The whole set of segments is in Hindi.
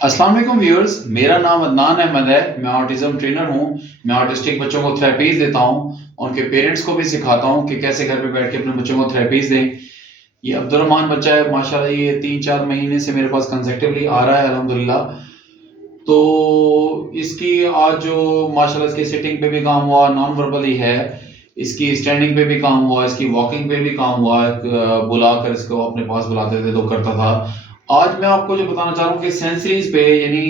अस्सलाम वालेकुम व्यूअर्स, मेरा नाम अदनान अहमद है। मैं ऑटिज्म ट्रेनर हूँ। मैं ऑटिस्टिक बच्चों को थेरेपीज देता हूँ। उनके पेरेंट्स को भी सिखाता हूँ कि कैसे घर पे बैठ के अपने बच्चों को थेरेपीज दें। ये अब्दुर्रहमान बच्चा है, माशाल्लाह ये 3-4 महीने से मेरे पास कंसेक्टिवली आ रहा है अल्हम्दुलिल्लाह। तो इसकी आज जो माशाल्लाह इसके सिटिंग पे भी काम हुआ, नॉन वर्बली है, इसकी स्टैंडिंग पे भी काम हुआ, इसकी वॉकिंग पे भी काम हुआ। बुलाकर इसको अपने पास बुलाते थे तो करता था। आज मैं आपको जो बताना चाह रहा हूँ कि सेंसरीज पे, यानी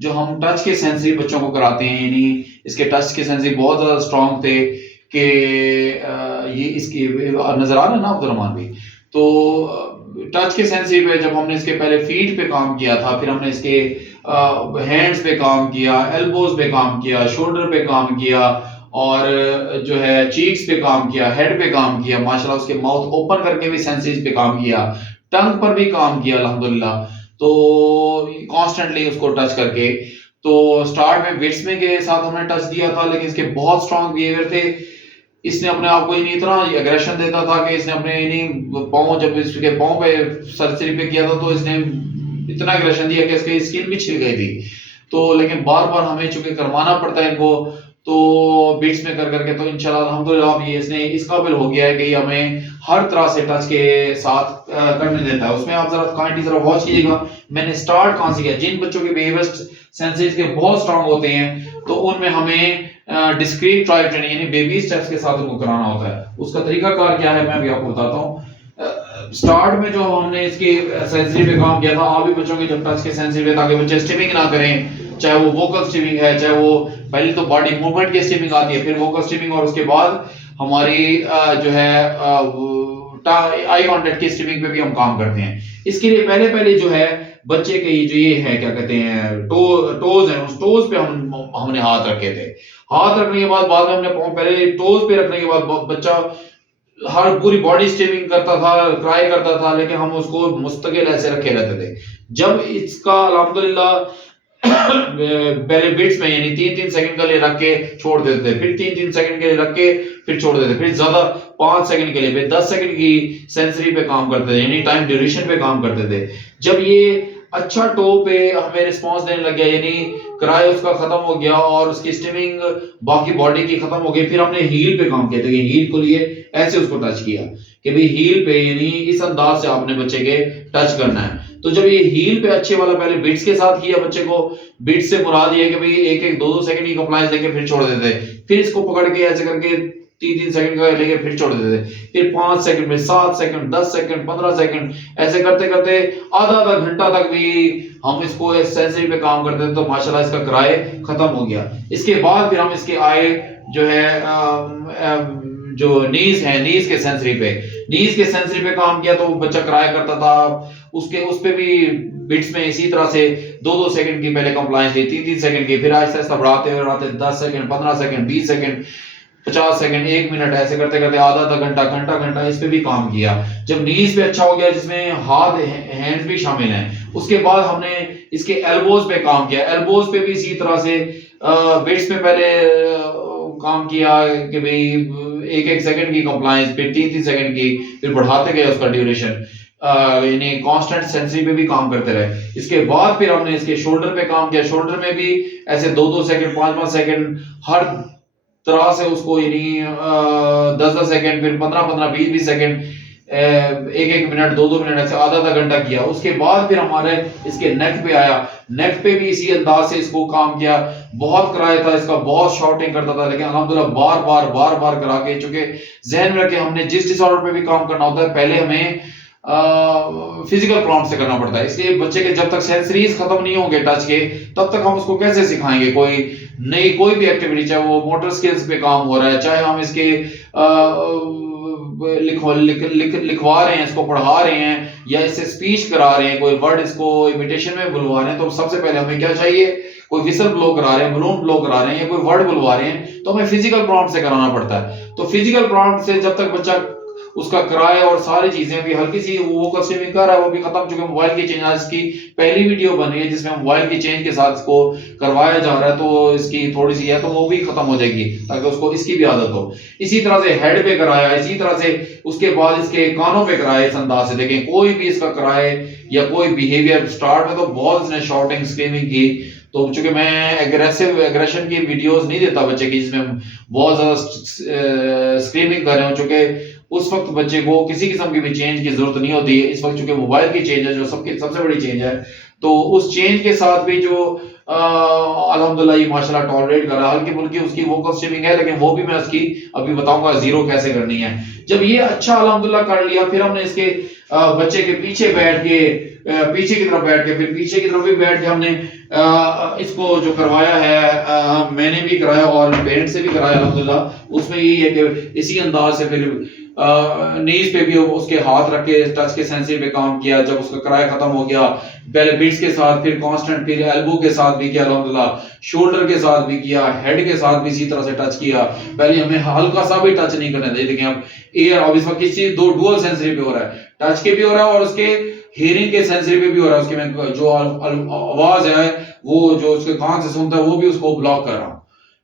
जो हम टच के सेंसरी बच्चों को कराते हैं, यानी इसके टच के सेंसरी बहुत ज़्यादा स्ट्रॉन्ग थे कि ये इसकी नज़र आ रहा है ना अब्दुर्रहमान भी। तो टच के सेंसरी पे जब हमने इसके पहले फीट पे काम किया था, फिर हमने इसके हैंड्स पे काम किया, एल्बोज पे काम किया, शोल्डर पे काम किया, और जो है चीक्स पे काम किया, हेड पे काम किया, माशाल्लाह उसके माउथ ओपन करके भी सेंसरीज पे काम किया, टंग पर भी काम किया अल्हम्दुलिल्लाह। तो कॉन्स्टेंटली उसको टच करके, तो स्टार्ट में विट्स में के साथ हमने टच दिया था, लेकिन इसके बहुत स्ट्रॉन्ग बिहेवियर थे। इसने अपने आप को इन्हीं इतना एग्रेशन देता था कि इसने अपने इन्हीं पाँव, जब इसके पाँव पे सर्जरी पे किया था तो इसने इतना एग्रेशन दिया कि इसकी स्किन भी छिल गई थी। तो लेकिन बार बार हमें चूंकि करवाना पड़ता है इनको, तो बीट्स में कर करके तो इंशाल्लाह अल्हम्दुलिल्लाह अब ये इसने इस काबिल हो गया है कि हमें हर तरह से टच के साथ करने देता है। उसमें आप जरा काइंडली जरा वॉच कीजिएगा, मैंने स्टार्ट कहां से किया। जिन बच्चों के बिहेवियर सेंसेस के बहुत स्ट्रांग होते हैं तो उनमें हमें डिस्क्रीट ट्रायल ट्रेनिंग यानी बेबी स्टेप्स के साथ उनको कराना होता है। उसका तरीकाकार क्या है मैं अभी आपको बताता हूँ। स्टार्ट में जो हमने इसकी सेंसरी पे काम किया था, आप भी बच्चों के जब टच के सेंसरी पे, ताकि बच्चे स्टिमिंग ना करें, चाहे वो वोकल स्टिमिंग है, चाहे वो पहले तो बॉडी मूवमेंट की स्टिमिंग आती है, फिर वोकल स्टिमिंग, और उसके बाद हमारी जो है आई कांटेक्ट की स्टिमिंग पे भी हम काम करते हैं। इसके लिए पहले पहले जो है बच्चे के जो ये है क्या कहते हैं टोज है, उस टोज पे हमने हाथ रखे थे। हाथ रखने के बाद में हमने पहले टोज पे रखने के बाद बच्चा हर पूरी बॉडी स्टिमिंग करता था, क्राई करता था, लेकिन हम उसको मुस्तकिल ऐसे रखे रहते थे। जब इसका अल्हम्दुलिल्लाह पहले बिट्स में यानी 3-3 सेकंड के लिए रख के छोड़ देते थे, फिर 3-3 सेकंड के लिए रख के फिर छोड़ देते, फिर ज्यादा 5 सेकंड के लिए, फिर 10 सेकंड की सेंसरी पे काम करते थे, यानी टाइम ड्यूरेशन पे काम करते थे। जब ये अच्छा टो पे हमें रिस्पांस देने लग गया, यानी क्राई उसका खत्म हो गया और उसकी स्टिमिंग बाकी बॉडी की खत्म हो गई, फिर हमने हील पे काम किया था कि हील को लिए ऐसे उसको टच किया कि भाई हील पे, यानी इस अंदाज से आपने बच्चे के टच करना है। तो जब ये हील पे अच्छे वाला पहले बिट्स के साथ किया, बच्चे को बिट्स से मुराद ये है कि भाई 1-1 2-2 सेकंड की कंप्लायंस लेके फिर छोड़ देते, फिर इसको पकड़ के ऐसे करके 3-3 सेकंड का लेके फिर छोड़ देते, फिर 5 सेकंड में 7 सेकंड 10 सेकंड 15 सेकंड ऐसे करते करते आधा आधा घंटा तक भी हम इसको सेंसरी पे काम करते थे। तो माशाल्लाह इसका किराए खत्म हो गया। इसके बाद फिर हम इसके आए जो है जो नीज है, नीज के सेंसरी पे काम किया, तो बच्चा क्राई करता था। उस पे भी बिट्स में इसी तरह से 2-2 सेकंड की पहले कंप्लायंस थी, 3-3 सेकंड की, फिर आहिस्ता आहिस्ता बढ़ाते 10 second 15 second 20 second 50 second 1 minute ऐसे करते करते आधा आधा घंटा घंटा इस पे भी काम किया। जब नीज पे अच्छा हो गया, जिसमें हाथ हैंड्स भी शामिल हैं, उसके बाद हमने इसके एल्बोज पे काम किया। एल्बोज पे भी इसी तरह से बिट्स में पहले काम किया कि भाई 1-1 सेकंड की कंप्लायंस, फिर 3-3 सेकंड की, फिर बढ़ाते गए उसका ड्यूरेशन, यानी कांस्टेंट सेंसरी पे भी काम करते रहे। इसके बाद फिर हमने इसके शोल्डर पे काम किया। शोल्डर में भी ऐसे 2-2 सेकंड 5-5 सेकंड हर तरह से उसको, यानी 10-10 सेकंड, फिर 15-15 20-20 सेकंड, 1-1 मिनट 2-2 मिनट ऐसे आधा आधा घंटा किया। उसके बाद फिर हमारे इसके नेक पे आया। नेक पे भी इसी अंदाज से इसको काम किया। बहुत कराया था इसका, बहुत शॉर्टिंग करता था, लेकिन अल्हम्दुलिल्लाह बार बार करा के, चूंकि जहन में रखे हमने जिस डिसऑर्डर पे भी काम करना होता है पहले हमें फिजिकल प्रॉम्प्ट से करना पड़ता है। इसलिए बच्चे के जब तक सेंसरीज खत्म नहीं होंगे टच के, तब तक हम उसको कैसे सिखाएंगे कोई नई कोई भी एक्टिविटी, चाहे वो मोटर स्किल्स पे काम हो रहा है, चाहे हम इसके लिखवा रहे हैं, इसको पढ़ा रहे हैं, या इससे स्पीच करा रहे हैं, कोई वर्ड इसको इमिटेशन में बुलवा रहे हैं, तो सबसे पहले हमें क्या चाहिए? कोई विसल ब्लो करा रहे हैं, बलून ब्लो करा रहे हैं, या कोई वर्ड बुलवा रहे हैं, तो हमें फिजिकल प्रॉम्प्ट से कराना पड़ता है। तो फिजिकल प्रॉम्प्ट से जब तक बच्चा उसका किराया और सारी चीजें भी हल्की सी वो कस्टमिंग कर रहा है, वो भी खत्म। चुके मोबाइल की चेंज, आज की पहली वीडियो बनी है जिसमें मोबाइल की चेंज के साथ इसको करवाया जा रहा है, तो इसकी थोड़ी सी है तो वो भी खत्म हो जाएगी, ताकि उसको इसकी भी आदत हो। इसी तरह से हेड पे कराया, इसी तरह से उसके बाद इसके कानों पे कराया। इस अंदाज से देखें, कोई भी इसका कराए या कोई बिहेवियर, स्टार्ट में तो बहुत इसने शॉटिंग स्क्रीमिंग की, तो चूंकि मैं एग्रेशन की वीडियोस नहीं देता बच्चे की जिसमें बहुत ज्यादा स्क्रीमिंग कर रहे हो, चूंकि उस वक्त बच्चे को किसी किस्म की भी चेंज की जरूरत नहीं होती है। इस वक्त चूंकि मोबाइल की चेंज है जो सबसे बड़ी चेंज है, तो उस चेंज के साथ भी जो अल्हम्दुलिल्लाह ये माशाल्लाह टॉलरेट कर रहा है। हल्की फुल्की उसकी वोकल स्ट्रीमिंग है, लेकिन वो भी मैं उसकी अभी बताऊंगा जीरो कैसे करनी है। जब ये अच्छा अल्हम्दुलिल्लाह कर लिया, फिर हमने इसके बच्चे के पीछे बैठ के पीछे की तरफ बैठ के फिर पीछे की तरफ भी बैठ के हमने इसको जो करवाया है, मैंने भी कराया और पेरेंट्स से भी कराया अल्हम्दुलिल्लाह। उसमें यही है कि इसी अंदाज से फिर नीज पे भी उसके हाथ रख के टच के सेंसिंग पे काम किया। जब उसका किराया खत्म हो गया, पहले बिट्स के साथ, फिर कांस्टेंट, फिर एल्बो के साथ भी किया अल्हम्दुलिल्लाह, शोल्डर के साथ भी किया, हेड के साथ भी इसी तरह से टच किया। पहले हमें हल्का सा भी टच नहीं करना चाहिए। देखिए अब एयर, अब इस वक्त किसी दो डुअल सेंसरी पे हो रहा है, टच के भी हो रहा है और उसके हियरिंग के सेंसरी पे भी हो रहा है। उसके में जो आवाज है वो जो उसके कान से सुनता है वो भी उसको ब्लॉक कर रहा हूं,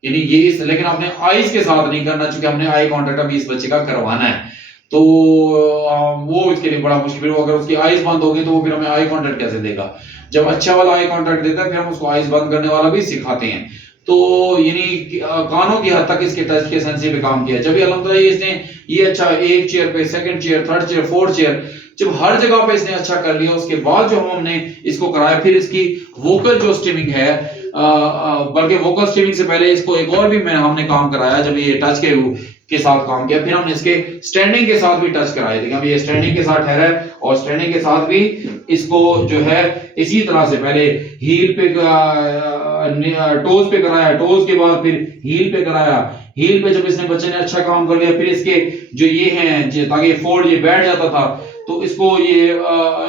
यानी ये लेकिन आपने आईज के साथ नहीं करना, क्योंकि हमने आई कांटेक्ट अभी इस बच्चे का करवाना है। तो वो इसके लिए बड़ा मुश्किल, अगर उसकी आईज बंद होगी तो वो फिर हमें आई कांटेक्ट कैसे देगा। जब अच्छा वाला आई कांटेक्ट देता है फिर हम उसको आईज बंद करने वाला भी सिखाते हैं। तो यानी कानों की हद तक इसके टच के सेंसरी पे काम किया। जब ये अल्हम्दुलिल्लाह इसने ये अच्छा एक चेयर पे, second chair, third chair, fourth chair, जब हर जगह पे इसने अच्छा कर लिया, उसके बाद जो हमने इसको कराया, फिर इसकी वोकल जो स्ट्रीमिंग है, बल्कि वोकल स्ट्रीमिंग से पहले इसको एक और भी हमने काम कराया। जब ये टच के साथ काम किया, फिर हमने इसके स्टैंडिंग के साथ भी टच कराया। देखिए अब ये स्टैंडिंग के साथ ठहरा है और स्टैंडिंग के साथ भी इसको जो है इसी तरह से पहले हील पे टोज पे कराया, टोज के बाद फिर हील पे कराया। हील पे जब इसने बच्चे ने अच्छा काम कर लिया, फिर इसके जो ये हैं ताकि फोल्ड ये बैठ जाता था, तो इसको ये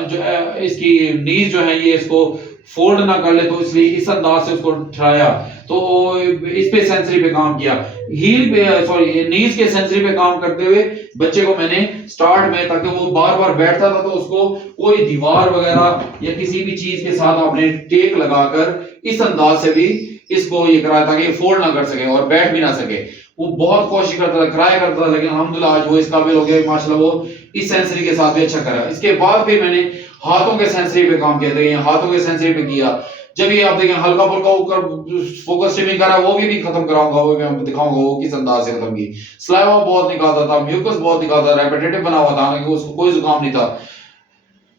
जो है इसकी नीज जो है ये इसको फोल्ड ना कर ले, तो इसलिए इस अंदाज से उसको ठहराया। तो इस पे सेंसरी पे काम किया, हील पे सॉरी नीज के सेंसरी पे काम करते हुए बच्चे को मैंने स्टार्ट में, ताकि वो बार बार बैठता था तो उसको कोई दीवार वगैरह या किसी भी चीज के साथ आपने टेक लगाकर इस अंदाज से भी इसको ये कराया ताकि फोल्ड ना कर सके और बैठ भी ना सके। वो बहुत कोशिश करता था, ट्राई करता था, लेकिन अल्हम्दुलिल्लाह आज वो इस काबिल हो गया माशाल्लाह, वो इस सेंसरी के साथ भी अच्छा करा। इसके बाद फिर मैंने हाथों के सेंसरी पे काम किया। देखिए हाथों के सेंसरी पे किया, जब ये आप देखें हल्का फुल्का ऊपर फोकस स्ट्रीमिंग कर रहा है, वो भी खत्म कराऊंगा, वो भी मैं दिखाऊंगा वो किस अंदाज से खत्म की। स्लाइवा बहुत निकालता था, म्यूकस बहुत निकालता था, रेपिटेटिव बना हुआ था, हालांकि उसको कोई जुकाम नहीं था,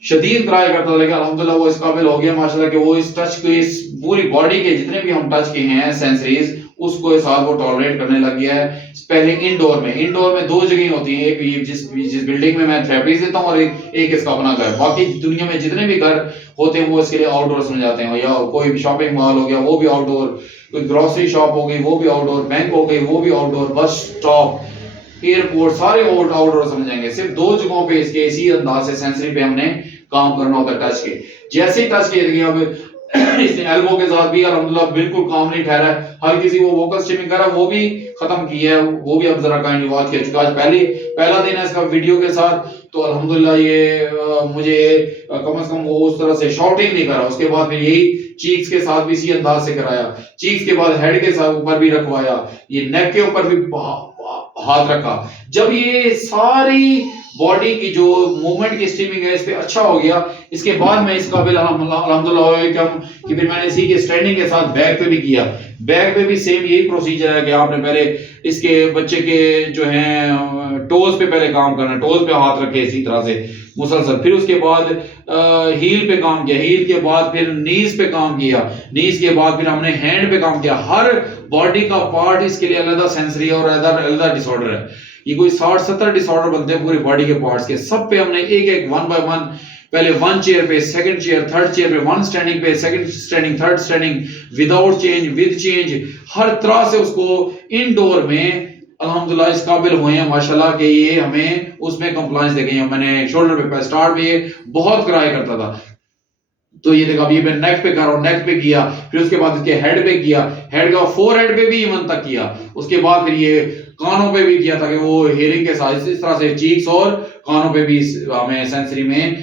शदीद ट्राई करता था, लेकिन अल्हम्दुलिल्लाह वो इस काबिल हो गया माशाल्लाह कि वो इस टच के, इस पूरी बॉडी के जितने भी हम टच के हैं सेंसरीज, उसको साथ वो टॉलरेट करने लग गया है। पहले इंडोर में दो जगह होती हैं, एक जिस बिल्डिंग में मैं थेरेपीज देता हूँ और एक इसका अपना घर। बाकी दुनिया में जितने भी घर होते हैं वो इसके लिए आउटडोर समझ जाते हैं, या कोई शॉपिंग मॉल हो गया वो भी आउटडोर, कोई ग्रोसरी शॉप हो गई वो भी आउटडोर, बैंक हो गई वो भी आउटडोर, बस स्टॉप, एयरपोर्ट, सारे आउटडोर समझेंगे। सिर्फ दो जगहों पे इसके इसी अंदाज से सेंसरी पे हमने काम करना होता है टच के। जैसे ही टच के देखिए अब इसने एल्बो के साथ भी अल्हम्दुलिल्लाह बिल्कुल काम नहीं ठहरा है, हल्की सी वो वोकल स्ट्रीमिंग कर रहा है, वो भी खत्म की है, वो भी अब जरा काइंडली वॉच किया। चुका आज पहला दिन है इसका वीडियो के साथ, तो अल्हम्दुलिल्लाह ये मुझे कम से कम वो उस तरह से शॉटिंग नहीं करा। उसके बाद फिर यही चीक्स के साथ भी इसी अंदाज से कराया, चीक्स के बाद हेड के साथ ऊपर भी रखवाया, ये नेक के ऊपर भी हाथ रखा। जब ये सारी बॉडी की जो मूवमेंट की स्ट्रीमिंग है इस पे अच्छा हो गया, इसके बाद मैं इस काबिल अल्हम्दुलिल्लाह कि फिर मैंने इसी के स्टैंडिंग के साथ बैक पे भी किया। बैक पे भी सेम यही प्रोसीजर है कि आपने पहले इसके बच्चे के जो हैं टोज पे पहले काम करना, टोज पे हाथ रखे इसी तरह से मुसलसल, फिर उसके बाद हील पे काम किया, हील के बाद फिर नीज पे काम किया, नीज के बाद फिर हमने हैंड पे काम किया। हर बॉडी का पार्ट इसके लिए अलग सेंसरी और अलग डिसऑर्डर है। ये कोई 60-70 डिसऑर्डर बनते हैं पूरी बॉडी के पार्ट्स के, सब पे हमने एक एक वन बाय वन, पहले वन चेयर पे, सेकंड चेयर, थर्ड चेयर पे, वन स्टैंडिंग पे, second standing, third standing, without change, with change, हर तरह से उसको इनडोर में अल्हम्दुलिल्लाह इस काबिल हुए हैं माशाल्लाह कि ये हमें उसमें कंप्लायंस दे गई है। मैंने शोल्डर पे स्टार्ट में ये बहुत कराया करता था, तो ये देखा अभी मैं नेक पे कर रहा हूँ, नेक पे किया, फिर उसके बाद इसके हेड पे किया, हेड का फोर हेड पे भी इवन तक किया, उसके बाद फिर ये कानों पे भी किया ताकि वो हेयरिंग के साथ इस तरह से चीक्स और कानों पे भी हमें सेंसरी में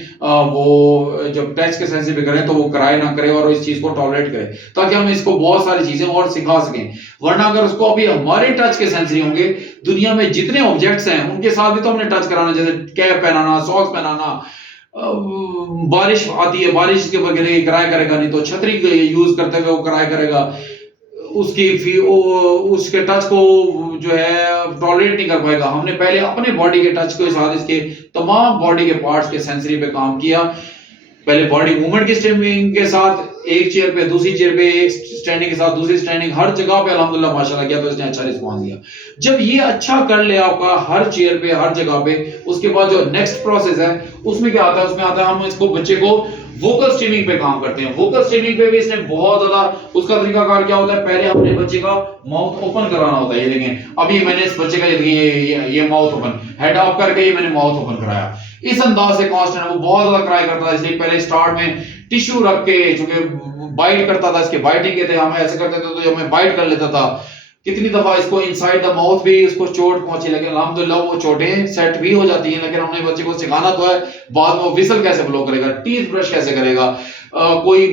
वो जब टच के सेंसरी पे करें तो वो कराए ना करे और इस चीज को टॉलरेट करे, ताकि हम इसको बहुत सारी चीजें और सिखा सकें। वरना अगर उसको अभी हमारे टच के सेंसरी होंगे, दुनिया में जितने ऑब्जेक्ट्स हैं उनके साथ भी तो हमने टच कराना, जैसे कैप पहनाना, सॉक्स पहनाना, बारिश आती है, बारिश के बगैर कराया करेगा नहीं, तो छतरी यूज करते हुए वो कराया करेगा। उसके टच को जो है टॉलरेट नहीं कर पाएगा। हमने पहले अपने बॉडी के टच के साथ इसके तमाम बॉडी के पार्ट्स के सेंसरी पे काम किया। पहले बॉडी मूवमेंट की स्ट्रेमिंग के साथ, एक चेयर पे दूसरी चेयर पे, एक स्टैंडिंग के साथ दूसरी स्टैंडिंग, हर जगह पे अल्हम्दुलिल्लाह माशाल्लाह किया तो इसने अच्छा रिस्पांस दिया। जब ये अच्छा कर ले आपका हर चेयर पे, हर जगह पे, उसके बाद जो नेक्स्ट प्रोसेस है उसमें क्या आता है, उसमें आता है हम इसको बच्चे को वोकल स्ट्रीमिंग पे काम करते हैं। वोकल स्ट्रीमिंग पे भी इसने बहुत ज्यादा, उसका तरीकाकार क्या होता है, पहले अपने बच्चे का माउथ ओपन कराना होता है। ये देखें अभी मैंने इस बच्चे का ये माउथ ओपन, हेड ऑफ करके ये मैंने माउथ ओपन कराया। इस अंदाज से कांस्टेंट वो बहुत ज्यादा ट्राई करता था, इसलिए पहले स्टार्ट में टिश्यू रख के, चूंकि बाइट करता था, इसके बाइटिंग के थे, हम ऐसे करते थे तो हमें बाइट कर लेता था। कितनी दफा इसको इनसाइड द माउथ भी इसको चोट पहुंची, लेकिन अल्हम्दुलिल्लाह वो चोटें सेट भी हो जाती हैं। लेकिन हमने बच्चे को सिखाना तो है, बाद में वो विसल कैसे ब्लो करेगा, टीथ ब्रश कैसे करेगा, कोई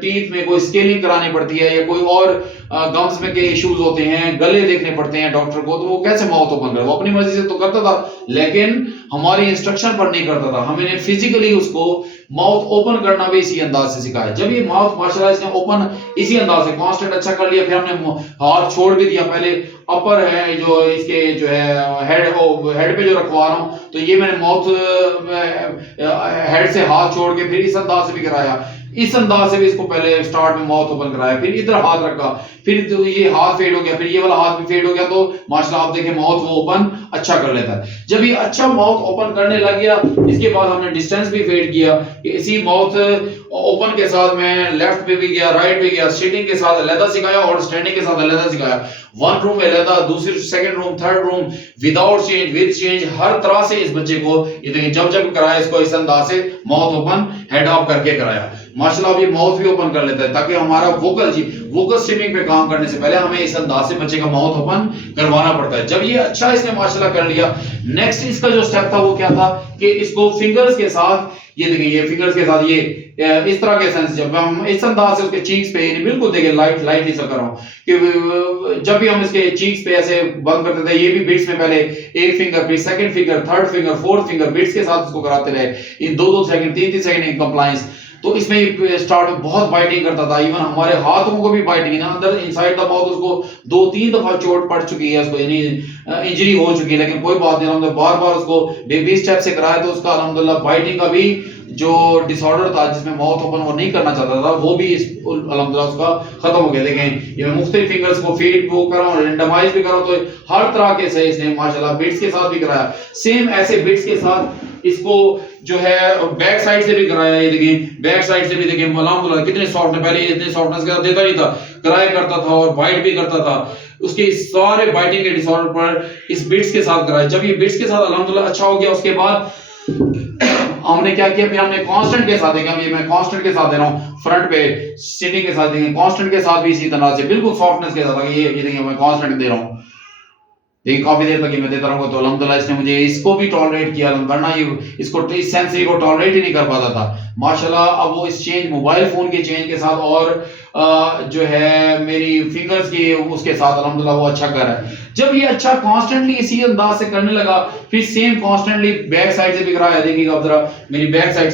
टीथ में कोई स्केलिंग करानी पड़ती है, या कोई और गम्स में के इश्यूज होते हैं, गले देखने पड़ते हैं डॉक्टर को, तो वो कैसे माउथ ओपन करे। वो अपनी मर्जी से तो करता था, लेकिन हमारी इंस्ट्रक्शन पर नहीं करता था। हमने फिजिकली उसको माउथ ओपन करना भी इसी अंदाज से सिखाया। जब ये माउथ माशाल्लाह इसने ओपन इसी अंदाज से कांस्टेंट अच्छा कर लिया, फिर हमने हाथ छोड़ भी दिया। पहले अपर है जो इसके जो है हेड पे जो रखवा रहा हूं, तो ये मैंने माउथ हेड से हाथ छोड़ के फिर इस अंदाज से भी कराया। इस अंदाज से भी इसको पहले स्टार्ट में माउथ ओपन कराया, फिर इधर हाथ रखा, फिर तो ये हाथ फेड हो गया, फिर ये वाला हाथ भी फेड हो गया, तो माशाल्लाह आप देखें माउथ वो ओपन अच्छा कर लेता है। जब ये अच्छा माउथ ओपन करने लग गया, इसके बाद हमने डिस्टेंस भी फेड किया कि इसी माउथ ओपन के साथ मैं लेफ्ट पे भी गया, राइट पे गया, सिटिंग के साथ अलग सिखाया और स्टैंडिंग के साथ अलग सिखाया। वन रूम में अलग, दूसरी second room, third room, without change, with change, हर तरह से इस बच्चे को ये देखिए जब जब कराया इसको इस अंदाज से माउथ ओपन हेड ऑफ करके कराया। माशाल्लाह अब ये माउथ भी ओपन कर लेता है, ताकि हमारा वोकल स्ट्रीमिंग पे काम करने से पहले हमें इस अंदाज से बच्चे का माउथ ओपन करवाना पड़ता है। जब ये अच्छा इसने माशाल्लाह कर लिया, नेक्स्ट इसका जो स्टेप था वो क्या था कि इसको फिंगर्स के साथ, ये देखिए ये फिंगर्स के साथ ये इस तरह के सेंस, जब हम इस अंदाज से उसके चीक्स पे, बिल्कुल देखिए लाइटली सा कर रहा हूं कि जब भी हम इसके चीक्स पे ऐसे बंद करते थे, ये भी बिट्स में पहले एक फिंगर, फिर second finger, third finger, fourth finger bits के साथ इसको कराते रहे, इन 2-2 सेकंड, 3-3 सेकंड इन कंप्लायंस। तो इसमें स्टार्ट में बहुत बाइटिंग करता था, इवन हमारे हाथों को भी बाइटिंग, अंदर इनसाइड द माउथ उसको 2-3 दफा चोट पड़ चुकी है, उसको यानी इंजरी हो चुकी है, लेकिन कोई बात नहीं, हमने बार बार उसको बेबी स्टेप से कराया, तो उसका अल्हम्दुलिल्लाह बाइटिंग का भी जो डिसऑर्डर था जिसमें माउथ ओपन वो नहीं करना चाहता था, वो भी अल्हम्दुलिल्लाह उसका खत्म हो गया। देखें ये मैं मुख्तलिफ फिंगर्स को फीड वो कर रहा हूं, रेंडमाइज भी कर रहा हूं, तो हर तरह के से इसने माशाल्लाह बिट्स के साथ भी कराया। सेम ऐसे बिट्स के साथ इसको जो है बैक साइड से भी कराया। ये देखिए बैक साइड से भी देखिए अल्हम्दुलिल्लाह कितने सॉफ्ट है, पहले इतने सॉफ्टनेस के साथ देता नहीं था, कराया करता था और बाइट भी करता था। उसके सारे बाइटिंग के डिसऑर्डर पर इस बिट्स के साथ कराया। जब ये बिट्स के साथ अल्हम्दुलिल्लाह अच्छा हो गया, उसके बाद हमने क्या किया, फिर हमने कांस्टेंट के साथ देखा, ये मैं कांस्टेंट के साथ दे रहा हूं, फ्रंट पे सिटिंग के साथ देखें, कांस्टेंट के साथ भी इसी तरह से बिल्कुल सॉफ्टनेस के साथ, ये देखिए मैं कांस्टेंट दे रहा हूं, देखिए काफी देर तक मैं देता रहूंगा, तो अल्हम्दुलिल्लाह इसने मुझे इसको भी टॉलरेट किया, वरना ये इसको इस सेंसरी को टॉलरेट ही नहीं कर पाता था। माशाल्लाह अब वो इस चेंज, मोबाइल फोन के चेंज के साथ और जो है मेरी फिंगर्स की उसके साथ अल्हम्दुलिल्लाह वो अच्छा कर रहा है। जब ये अच्छा कॉन्स्टेंटली इसी अंदाज से करने लगा, फिर सेम कॉन्स्टेंटली बैक साइड से भी कराया। देखिएगा आप जरा मेरी बैक साइड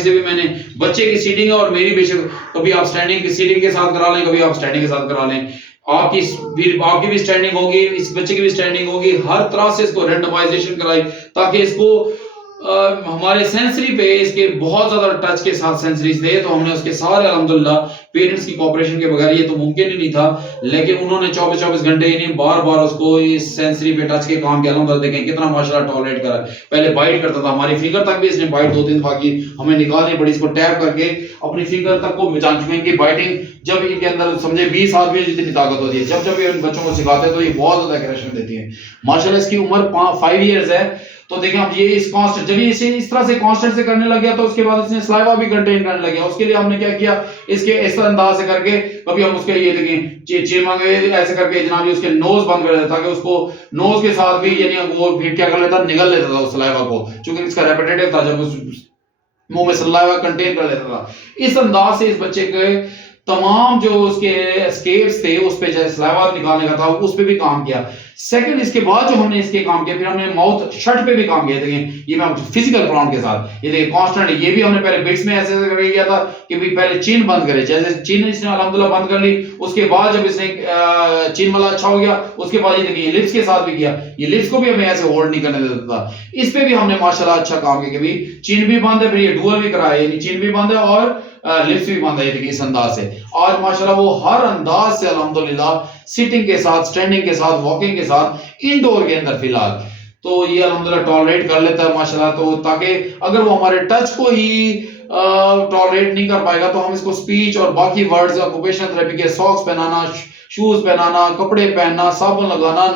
से भी मैंने, बच्चे की सीटिंग है और मेरी बेशक कभी आप स्टैंडिंग की सीटिंग के साथ करा लें, कभी आप स्टैंडिंग के साथ करा लें, आपकी भी स्टैंडिंग होगी, इस बच्चे की भी स्टैंडिंग होगी, हर तरह से इसको रेंडमाइजेशन कराई, ताकि इसको हमारे सेंसरी पे इसके बहुत ज्यादा टच के साथ सेंसरीज थे, तो हमने उसके सारे अल्हम्दुलिल्लाह पेरेंट्स की कोऑपरेशन के बगैर ये तो मुमकिन ही नहीं था, लेकिन उन्होंने 24-24 घंटे ही नहीं बार बार उसको इस सेंसरी पे टच के काम किया। अल्हम्दुलिल्लाह देखें कितना माशाल्लाह टॉलरेट करा। पहले बाइट करता था, हमारी फिंगर तक भी इसने बाइट 2-3 दफा की, हमें निकालनी पड़ी, इसको टैप करके अपनी फिंगर तक को जान चुके हैं कि बाइटिंग जब इनके अंदर समझे 20 आदमी जितनी ताकत होती है, जब ये बच्चों को सिखाते हैं तो ये बहुत ज्यादा एग्रेशन देती है। माशाल्लाह इसकी उम्र 5 इयर्स है, तो देखें अब ये इस कांस्टेंट, जब ये इसे इस तरह से कांस्टेंट से करने लग गया, तो उसके बाद इसने स्लाइवा भी कंटेन करने लग गया। उसके लिए हमने क्या किया, इसके इस अंदाज से करके कभी हम उसके ये देखें चेमांगे ऐसे करके जनाब उसके नोज बंद कर देता, ताकि उसको नोज के साथ भी यानी वो फिर क्या कर लेता, निगल लेता था उस स्लाइवा को, क्योंकि इसका रेपिटेटिव था, जब उस मुंह में सलाइवा कंटेन कर लेता था। इस अंदाज से इस बच्चे के तमाम जो उसके स्केप्स थे उस पे जैसे सलाइवा निकालने का था उस पे भी काम किया। सेकंड, इसके बाद जो हमने इसके काम किया, फिर हमने माउथ शट पे भी काम किया। देखिए ये मैं फिजिकल ग्राउंड के साथ, ये देखिए कांस्टेंट, ये भी हमने पहले बिट्स में ऐसे करके किया था कि भाई पहले चीन बंद करे, जैसे चीन इसने अल्हम्दुलिल्लाह बंद कर ली, उसके बाद जब इसने चीन वाला अच्छा हो गया, उसके बाद ये देखिए लिप्स के साथ भी किया, ये लिप्स को भी हमें ऐसे होल्ड नहीं करने देता था। इस पे भी हमने माशाल्लाह अच्छा काम किया कि भाई चीन भी बंद है, फिर ये डुअल भी कराया, यानी चीन भी बंद है और लिप्स भी बंद है। देखिए इस अंदाज से आज माशाल्लाह वो हर अंदाज से अल्हम्दुलिल्लाह सिटिंग के साथ, स्टैंडिंग के साथ, वॉकिंग के साथ, इंडोर के अंदर फिलहाल तो ये अल्हम्दुलिल्लाह टॉलरेट कर लेता है माशाल्लाह। तो ताकि अगर वो हमारे टच को ही टॉलरेट नहीं कर पाएगा तो हम इसको स्पीच और बाकी वर्ड्स, ऑक्यूपेशनल थेरेपी के सॉक्स पहनाना, शूज पहनाना, कपड़े पहनना, साबुन लगाना,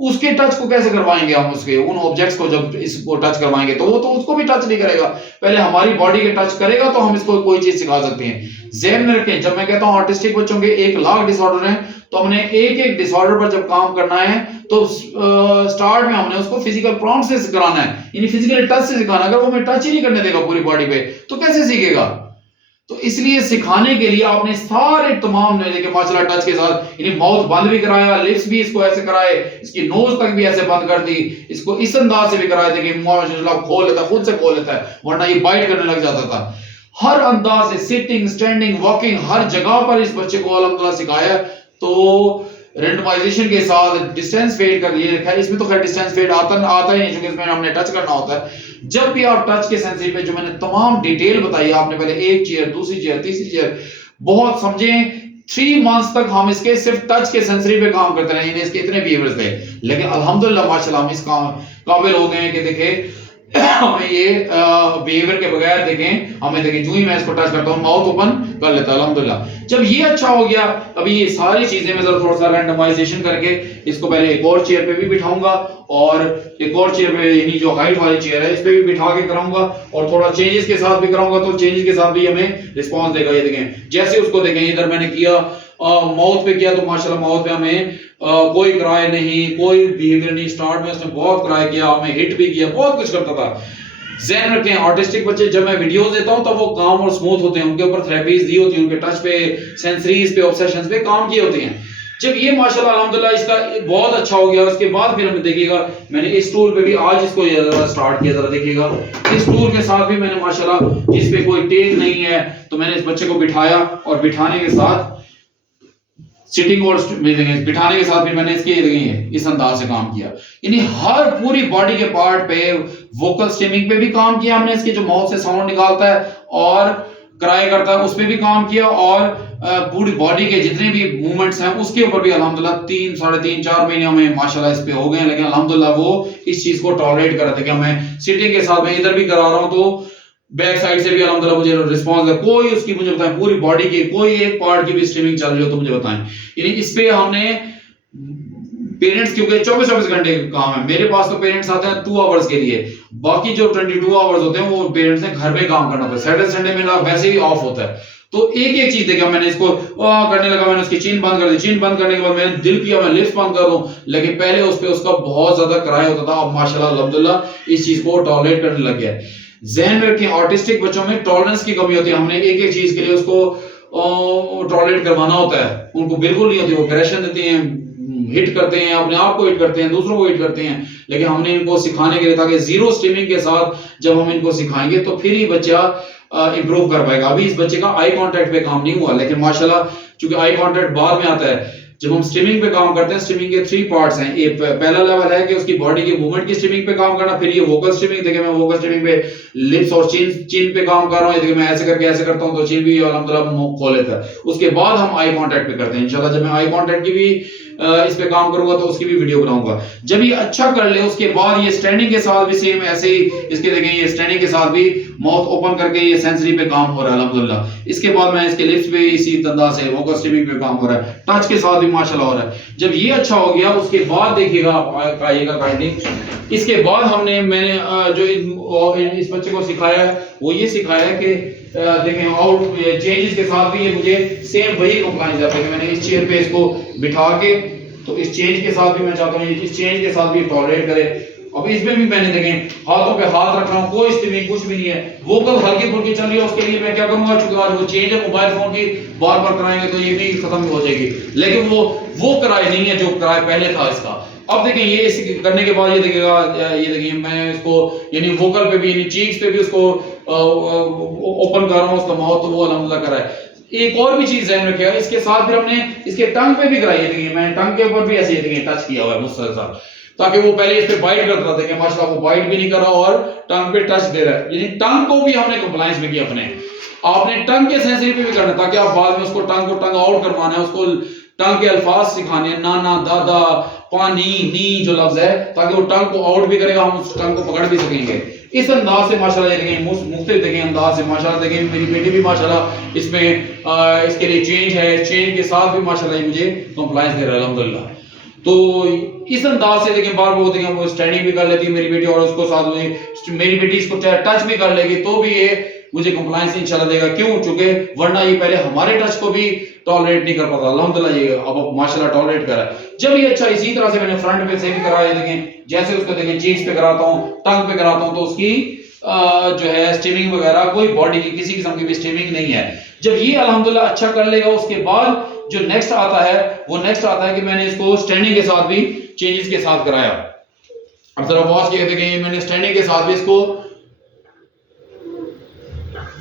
उसके टच को कैसे करवाएंगे हम, उसके उन ऑब्जेक्ट्स को जब इसको टच करवाएंगे तो वो तो उसको भी टच नहीं करेगा, पहले हमारी बॉडी के टच करेगा तो हम इसको कोई चीज सिखा सकते हैं। ज़हन में रखें, जब मैं कहता हूं ऑटिस्टिक बच्चों के 1 लाख डिसऑर्डर हैं तो हमने एक एक डिसऑर्डर पर जब काम करना है तो स्टार्ट में हमने उसको फिजिकल प्रॉम्प्ट से सिखाना है, यानी फिजिकल टच से सिखाना। अगर वो हमें टच ही नहीं करने देगा पूरी बॉडी पे तो कैसे सीखेगा? तो इसलिए सिखाने के लिए आपने सारे तमाम देखिए माशाल्लाह टच के साथ, यानी माउथ बंद भी कराया, लिप्स भी इसको ऐसे कराए, इसकी नोज तक भी ऐसे बंद कर दी, इसको इस अंदाज से भी कराया, देखिए माशाल्लाह खोल लेता है, खुद से खोल लेता है, वरना ये बाइट करने लग जाता था। हर अंदाज से सिटिंग, स्टैंडिंग, वॉकिंग, हर जगह पर इस बच्चे को अल्हम्दुलिल्लाह सिखाया। तो रेंडमाइजेशन के साथ डिस्टेंस फेड कर लिए रखा है, इसमें तो खैर डिस्टेंस फेड आता ही नहीं क्योंकि इसमें हमने टच करना होता है। जब भी आप टच के सेंसरी पे जो मैंने तमाम डिटेल बताई आपने, पहले एक चेयर, दूसरी चेयर, तीसरी चेयर, बहुत समझें 3 मंथ्स तक हम इसके सिर्फ टच के सेंसरी पे काम करते रहे, इसके इतने बिहेवियर्स थे, लेकिन अल्हम्दुलिल्लाह माशाल्लाह हम इस काबिल हो गए हैं कि देखें हमें ये बिहेवियर के बगैर देखें, हमें देखें जो ही मैं इसको टच करता हूं माउथ ओपन कर लेता है अल्हम्दुलिल्लाह। जब ये अच्छा हो गया, अभी ये सारी चीजें मैं जरा थोड़ा सा रैंडमाइजेशन करके इसको पहले एक और चेयर पे भी बिठाऊंगा और एक और चेयर पे, यानी जो हाइट वाली चेयर है इस पे भी बिठा के कराऊंगा और थोड़ा चेंजेस के साथ भी कराऊंगा, तो चेंजेस के साथ भी हमें रिस्पांस देगा। ये देखें जैसे उसको देखें, इधर मैंने किया माउथ पे किया तो माशाल्लाह माउथ पे हमें कोई कराए नहीं, कोई बिहेवियर नहीं, स्टार्ट में उसने बहुत कराए किया, हमें हिट भी किया, बहुत कुछ करता था। ज़हन रखें ऑटिस्टिक बच्चे जब मैं वीडियोस देता हूं तब वो काम और स्मूथ होते हैं, उनके ऊपर थेरेपीज दी होती है, उनके टच पे, सेंसरीज पे, ऑब्सेशंस पे काम किए होते हैं। जब ये माशाल्लाह अल्हम्दुलिल्लाह इसका बहुत अच्छा हो गया, उसके बाद फिर हमें देखिएगा मैंने इस टूल पे भी आज इसको स्टार्ट किया, जरा देखिएगा इस टूल के साथ भी मैंने माशाल्लाह, जिस पे कोई टेक नहीं है तो मैंने इस बच्चे को बिठाया और बिठाने के साथ सिटिंग और बिठाने के साथ भी मैंने इसके इस अंदाज से काम किया, यानी हर पूरी बॉडी के पार्ट पे, वोकल स्टिमिंग पे भी काम किया हमने, इसके जो माउथ से साउंड निकालता है और क्राई करता है उस पे भी काम किया और पूरी बॉडी के जितने भी मूवमेंट्स हैं उसके ऊपर भी अल्हम्दुलिल्लाह 3, साढ़े 3, 4 महीने हमें माशाल्लाह इस पे हो गए हैं, लेकिन अल्हम्दुलिल्लाह वो इस चीज को टॉलरेट कर रहे थे कि मैं सिटिंग के साथ मैं इधर भी करा रहा हूं तो बैक साइड से भी अल्हम्दुलिल्लाह मुझे रिस्पांस है, कोई उसकी मुझे बताएं पूरी बॉडी की कोई एक पार्ट की भी स्ट्रीमिंग चल रही हो तो मुझे बताएं। यानी इस पे हमने पेरेंट्स, क्योंकि 24 घंटे का काम है, मेरे पास तो पेरेंट्स आते हैं 2 आवर्स के लिए, बाकी जो 22 आवर्स होते हैं वो पेरेंट्स ने घर में काम करना होता है, सैटरडे संडे मेरा वैसे ही ऑफ होता है। तो एक एक चीज देखा मैंने, इसको करने लगा, मैंने उसकी चीन बंद कर दी, चीन बंद करने के बाद मैंने दिल किया मैं लिप्स बंद कर दूं, लेकिन पहले उस पे उसका बहुत ज्यादा क्राई होता था, अब माशाल्लाह अल्हम्दुलिल्लाह इस चीज को टॉलरेट करने लग गया है। ज़हन में रखें ऑटिस्टिक बच्चों में टॉलरेंस की कमी होती है, हमने एक एक चीज के लिए उसको टॉलरेट करवाना होता है, उनको बिल्कुल नहीं होती, वो एग्रेशन देते हैं, हिट करते हैं, अपने आप को हिट करते हैं, दूसरों को हिट करते हैं, लेकिन हमने इनको सिखाने के लिए, ताकि जीरो स्ट्रीमिंग के साथ जब हम इनको सिखाएंगे तो फिर ही बच्चा इंप्रूव कर पाएगा। अभी इस बच्चे का आई कांटेक्ट पे काम नहीं हुआ, लेकिन माशाल्लाह चूंकि आई कांटेक्ट बाद में आता है, जब हम स्ट्रीमिंग पे काम करते हैं, स्ट्रीमिंग के 3 पार्ट्स हैं। एक पहला लेवल है कि उसकी बॉडी के मूवमेंट की स्ट्रीमिंग पे काम करना, फिर ये वोकल स्ट्रीमिंग, देखिए मैं वोकल स्ट्रीमिंग पे लिप्स और चीन पे काम कर रहा हूं, देखिए मैं ऐसे करके ऐसे करता हूं तो चीन भी अल्हम्दुलिल्लाह खोल लेता है। उसके बाद हम आई कांटेक्ट पे करते हैं, इंशाल्लाह जब मैं आई कांटेक्ट की भी इस पे काम करूंगा तो उसकी भी वीडियो बनाऊंगा। जब ये अच्छा कर ले उसके बाद ये स्टैंडिंग के साथ भी सेम ऐसे ही, इसके देखें ये स्टैंडिंग के साथ भी माउथ ओपन करके ये सेंसरी पे काम हो रहा है अल्हम्दुलिल्लाह। इसके बाद मैं इसके लिप्स पे इसी अंदाज से वोकल स्ट्रीमिंग पे काम हो रहा है, टच के साथ भी माशाल्लाह हो रहा है। जब ये अच्छा हो गया उसके बाद देखिएगा आप आइएगा काइंडली, इसके बाद हमने मैंने जो इस बच्चे को सिखाया है वो ये सिखाया है कि देखें आउट चेंजेस के साथ भी ये मुझे सेम वही कंप्लाइंस आता है कि मैंने इस चेयर पे इसको बिठा के, तो इस चेंज के साथ भी मैं चाहता हूँ इस चेंज के साथ भी टॉलरेट करे, अब इसमें भी मैंने देखें हाथों पे हाथ रख रहा हूँ, कोई स्टिमिंग कुछ भी नहीं है, वोकल हल्की फुल्की चल रही है, उसके लिए मैं क्या करूंगा, चूंकि आज वो चेंज है मोबाइल फोन की, बार बार कराएंगे तो ये भी खत्म हो जाएगी, लेकिन वो कराए नहीं है जो कराए पहले था इसका। अब देखिए ये इस करने के बाद ये देखिएगा, ये देखिए मैं इसको यानी वोकल पे भी यानी चीक्स पे भी उसको ओपन कर रहा हूँ, उसका माउथ तो वो अल्हम्दुलिल्लाह करा है। एक और भी चीज है रखा है इसके साथ, फिर हमने इसके टंग पे भी कराई है, देखिए मैंने टंग के ऊपर भी ऐसे देखिए टच किया हुआ है मुझसे, ताकि वो पहले इस पे बाइट करता था, देखिए माशाल्लाह वो बाइट भी नहीं कर रहा और टंग पे टच दे रहा है, यानी टंग को भी हमने कंप्लायंस में किया अपने। आपने टंग के सेंसरी पे भी करना ताकि आप बाद में उसको टंग को टंग आउट करवाना है, उसको टंग के अल्फाज सिखाने हैं, नाना दादा पानी नी जो लफ्ज है, ताकि वो टंग को आउट भी करेगा, हम उस टंग को पकड़ भी सकेंगे। इस अंदाज से माशाल्लाह देखें, मुख्तलिफ देखें अंदाज से माशाल्लाह देखें, मेरी बेटी भी माशाल्लाह इसमें इसके लिए चेंज है, चेंज के साथ भी माशाल्लाह मुझे कंप्लायंस दे रहा है अल्हम्दुलिल्लाह। तो इस अंदाज से देखें बार बार देखें वो स्टैंडिंग भी कर लेती है मेरी बेटी, और उसको साथ में मेरी बेटी इसको टच भी कर लेगी तो भी ये मुझे कंप्लायंस इंशाल्लाह देगा। क्यों? चूंकि वरना ये पहले हमारे टच को भी टॉलरेट नहीं कर पाता, अल्हम्दुलिल्लाह ये अब माशाल्लाह टॉलरेट कर रहा है। जब ये अच्छा इसी तरह से मैंने फ्रंट पे से भी कराया, देखें जैसे उसको देखें चीक्स पे कराता हूँ, टंग पे कराता हूँ, तो उसकी जो है स्टीमिंग वगैरह कोई बॉडी की किसी किस्म की भी स्टीमिंग नहीं है। जब ये अल्हम्दुलिल्लाह अच्छा कर लेगा, उसके बाद जो नेक्स्ट आता है वो नेक्स्ट आता है कि मैंने इसको स्टैंडिंग के साथ भी चेंजेस के साथ कराया। अब जरा वॉच किया देखें, मैंने स्टैंडिंग के साथ भी इसको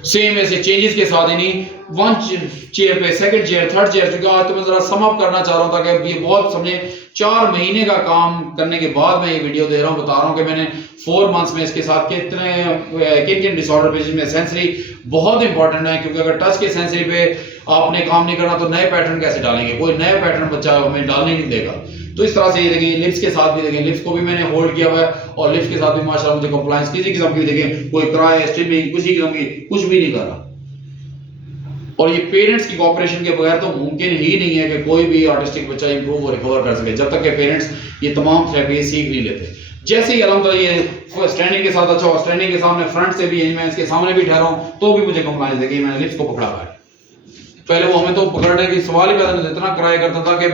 सेम ऐसे चेंजेस के साथ, यानी वन चेयर पे सेकंड चेयर थर्ड चेयर, क्योंकि आज तो मैं जरा सम अप करना चाह रहा हूं ताकि ये बहुत समझे 4 महीने का काम करने के बाद मैं ये वीडियो दे रहा हूं, बता रहा हूं कि मैंने 4 मंथ्स में इसके साथ किन किन डिसऑर्डर पे, जिसमें सेंसरी बहुत इंपॉर्टेंट है, क्योंकि अगर टच के सेंसरी पे आपने काम नहीं करना तो नए पैटर्न कैसे डालेंगे, कोई नए पैटर्न बच्चा हमें डालने नहीं देगा। तो इस तरह से ये देखिए लिप्स के साथ भी देखें, लिप्स को भी मैंने होल्ड किया हुआ है, और लिप्स के साथ भी माशाल्लाह मुझे कंप्लायंस किसी किस्म की देखें कोई क्राई स्ट्रीमिंग किसी किस्म की कुछ भी नहीं कर रहा। और ये पेरेंट्स की कोऑपरेशन के बगैर तो मुमकिन ही नहीं है कि कोई भी आर्टिस्टिक बच्चा इंप्रूव और रिकवर कर सके, जब तक के पेरेंट्स ये तमाम थेरेपी सीख नहीं लेते। जैसे ही अल्हम्दुलिल्लाह ये स्टैंडिंग के साथ अच्छा, स्टैंडिंग के सामने फ्रंट से भी मैं इसके सामने भी ठहरा हूं तो भी मुझे कंप्लायंस देखिए, मैंने लिप्स को पकड़ा हुआ है। पहले वो हमें तो पकड़ने की सवाल ही पैदा नहीं, इतना क्राई करता था कि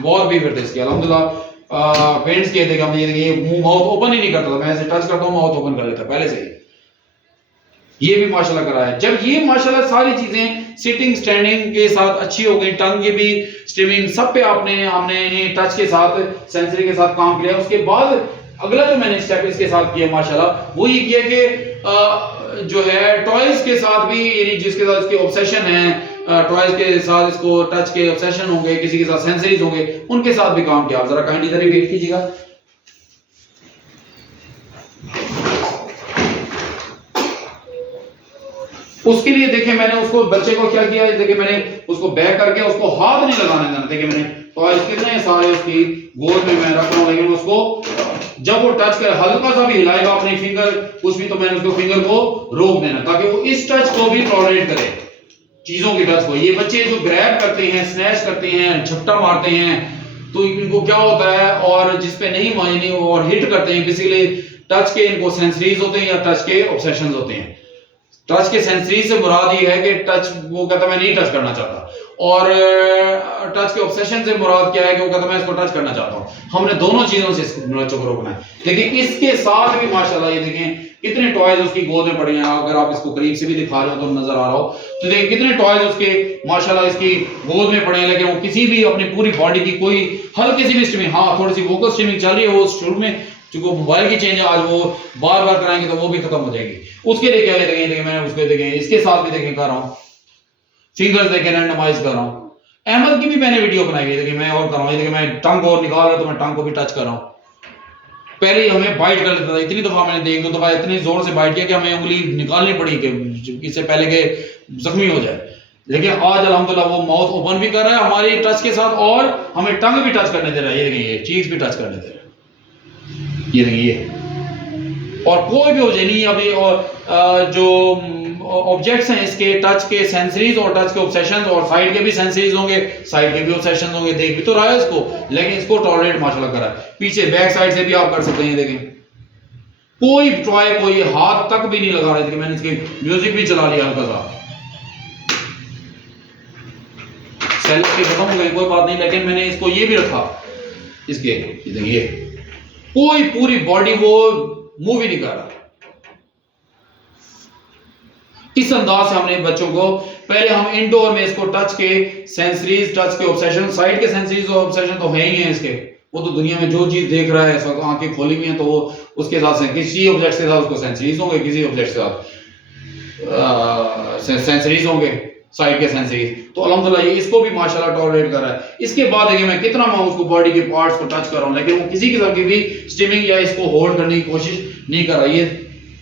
बहुत भी फिर इसके अल्हम्दुलिल्लाह पेरेंट्स के देखा मुझे ये मुंह माउथ ओपन ही नहीं करता था, मैं ऐसे टच करता हूं माउथ ओपन कर लेता पहले से ही। ये भी माशाल्लाह करा है। जब ये माशाल्लाह सारी चीजें सिटिंग स्टैंडिंग के साथ अच्छी हो गई, टंग की भी स्ट्रीमिंग सब पे हमने टच के साथ सेंसरी के साथ काम किया, उसके बाद अगला जो मैंने स्टेप इसके साथ किया माशाल्लाह वो ये किया कि जो है टॉयज के साथ भी, यानी जिसके साथ इसके ऑब्सेशन है, टॉयज के साथ इसको टच के ऑब्सेशन होंगे, किसी के साथ सेंसरीज होंगे, उनके साथ भी काम किया। जरा काइंडली इधर वेट कीजिएगा। उसके लिए देखिए मैंने उसको बच्चे को क्या किया, देखिए मैंने उसको बैक करके उसको हाथ नहीं लगाने देना। देखिए मैंने टॉयज कितने सारे उसकी गोद में मैं रख रहा हूं, लेकिन उसको जब वो टच कर हल्का सा भी हिलाएगा अपनी फिंगर कुछ भी, तो मैंने उसको फिंगर को रोक देना ताकि वो इस टच को भी टॉलरेट करे, चीजों के टच को। ये बच्चे जो ग्रैब करते हैं, स्नैच करते हैं, झपटा मारते हैं, तो इनको क्या होता है, और जिसपे नहीं मायने और हिट करते हैं, बेसिकली टच के इनको सेंसरीज होते हैं या टच के ऑब्सेशंस होते हैं। टच के सेंसरी से मुराद ये है कि टच वो कहता मैं नहीं टच करना चाहता, और टच के ऑब्सेशन से मुराद क्या है कि वो कहता मैं इसको टच करना चाहता हूं। हमने दोनों चीजों से इस बच्चों को रोकना है। लेकिन इसके साथ भी माशाल्लाह ये देखें कितने टॉयज उसकी गोद में पड़े हैं। अगर आप इसको करीब से भी दिखा रहे हो तो नजर आ रहा हो तो देखिए कितने टॉयज उसके माशाल्लाह इसकी गोद में पड़े हैं, लेकिन वो किसी भी अपनी पूरी बॉडी की कोई हल्की सी भी स्ट्रीमिंग, हाँ थोड़ी सी वोकल स्ट्रीमिंग चल रही है, वो शुरू में क्योंकि मोबाइल की चेंज आज वो बार बार कराएंगे तो वो भी खत्म हो जाएगी। उसके लिए क्या देखें मैंने उसको देखें इसके साथ भी देखें कर रहा हूं, फिंगर्स देखें रैंडमाइज कर रहा हूं। अहमद की भी मैंने वीडियो बनाई है, देखिए मैं और कर रहा हूं, देखिए मैं टंग और निकाल रहा हूं तो मैं टंग को भी टच कर रहा हूं। पहले ही हमें बाइट कर लेता था, इतनी दफा मैंने एक दो दफा इतनी जोर से बाइट किया कि हमें उंगली निकालनी पड़ी कि इससे पहले के जख्मी हो जाए। लेकिन आज अल्हम्दुलिल्लाह वो माउथ ओपन भी कर रहा है हमारी टच के साथ, और हमें टंग भी टच करने दे रहा है। ये देखिए ये चीज भी टच करने दे रहा है, ये देखिए। और कोई भी हो जाए नहीं अभी, और जो ऑब्जेक्ट्स हैं इसके टच के सेंसरीज और टच के ऑब्सेशंस, और साइड के भी सेंसरीज होंगे, साइड के भी ऑब्सेशंस होंगे, देख भी तो रहा है इसको, लेकिन इसको टॉलरेट माशाल्लाह करा है। पीछे बैक साइड से भी आप कर सकते हैं, देखें कोई टॉय कोई हाथ तक भी नहीं लगा रहे थे। मैंने इसकी म्यूजिक भी चला लिया हल्का सा, सेल्स के खत्म हो गए कोई बात नहीं, लेकिन मैंने इसको ये भी रखा इसके, देखिए कोई पूरी बॉडी वो मूव ही नहीं कर रहा। इस अंदाज से हमने बच्चों को पहले हम इंडोर में इसको टच के सेंसरीज, टच के ऑब्सेशन, साइड के सेंसरीज और ऑब्सेशन तो है ही है इसके। वो तो दुनिया में जो चीज देख रहा है, सब आंखें खोली हुई हैं, तो वो उसके साथ किसी ऑब्जेक्ट के साथ उसको सेंसरीज होंगे, किसी ऑब्जेक्ट के साथ सेंसरीज होंगे, साइड के सेंसरीज। तो अल्हम्दुलिल्लाह ये इसको भी माशाल्लाह टॉलरेट कर रहा है। इसके बाद देखिए मैं कितना मैं उसको बॉडी के पार्ट्स को टच कर रहा हूं, लेकिन वो किसी किस्म की भी स्टिमिंग या इसको होल्ड करने की कोशिश नहीं कर रहा। ये